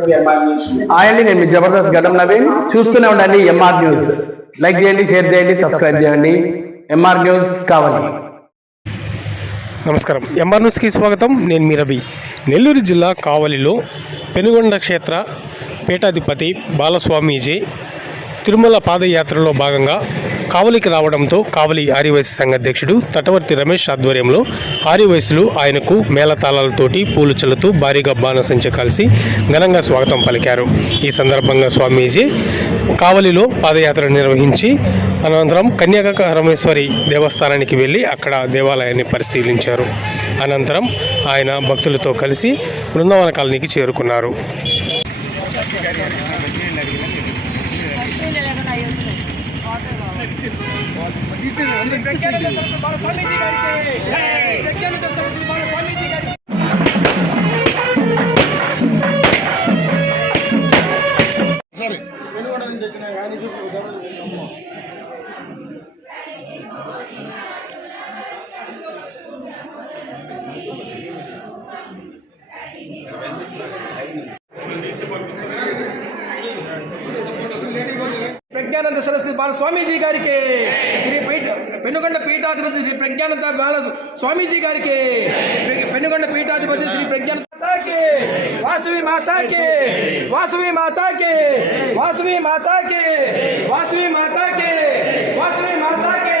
Hi అండి, నేను మీ జబర్దస్త్ గడ్డం నవీన్. చూస్తూనే ఉండండి ఎంఆర్ న్యూస్. లైక్ చేయండి, షేర్ చేయండి, సబ్స్క్రైబ్ చేయండి. ఎంఆర్ న్యూస్ కావాలి. నమస్కారం, ఎంఆర్ న్యూస్కి స్వాగతం. నేను మీ రవి. నెల్లూరు జిల్లా కావలిలో పెనుగొండ క్షేత్ర పీఠాధిపతి బాలస్వామీజీ తిరుమల పాదయాత్రలో భాగంగా కావలికి రావడంతో కావలి ఆర్యవైశ్య సంఘ అధ్యక్షుడు తటవర్తి రమేష్ ఆధ్వర్యంలో ఆర్యవైశ్యులు ఆయనకు మేళతాళాలతోటి పూలు చల్లుతూ భారీగా బాణసంచ కలిసి ఘనంగా స్వాగతం పలికారు. ఈ సందర్భంగా స్వామీజీ కావలిలో పాదయాత్ర నిర్వహించి అనంతరం కన్యాకరమేశ్వరి దేవస్థానానికి వెళ్ళి అక్కడ దేవాలయాన్ని పరిశీలించారు. అనంతరం ఆయన భక్తులతో కలిసి బృందావన కాలనీకి చేరుకున్నారు. ప్రజ్ఞానంద సరస్వతి బాల స్వామీజీ గారికి, శ్రీ పెనుగొండ పీఠాధిపతి శ్రీ ప్రజ్ఞానంద బాల స్వామీజీ గారికి, పెనుగొండ పీఠాధిపతి శ్రీ ప్రజ్ఞానంద వాసవి మాతాకి, వాసవి మాతాకి, వాసవి మాతాకి, వాసవి మాతాకి, వాసవి మాతాకి.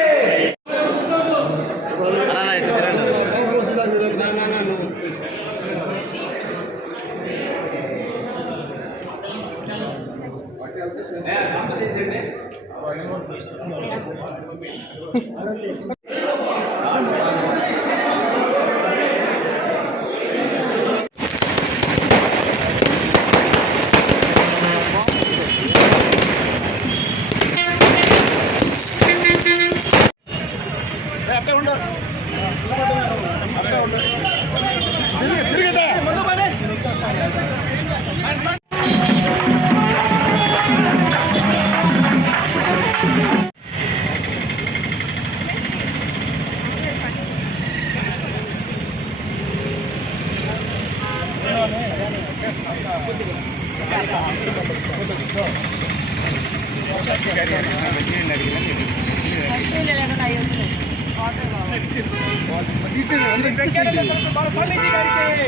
ప్రజ్ఞానంద సరస్వతి బాల స్వామీజీ గారికి,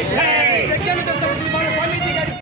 ప్రజ్ఞానంద సరస్వతి బాల స్వామీజీ గారికి.